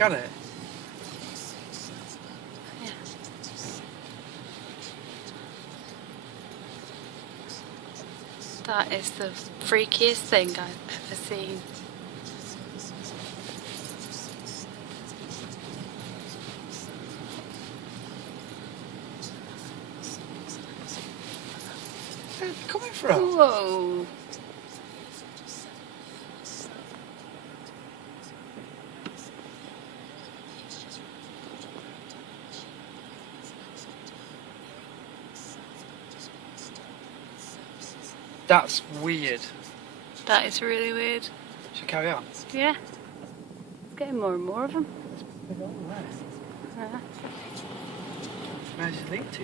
Scan it. Yeah. That is the freakiest thing I've ever seen. Where's it coming from? Whoa. That's weird. That is really weird. Should we carry on? Yeah. Getting more and more of them. Where does it lead to?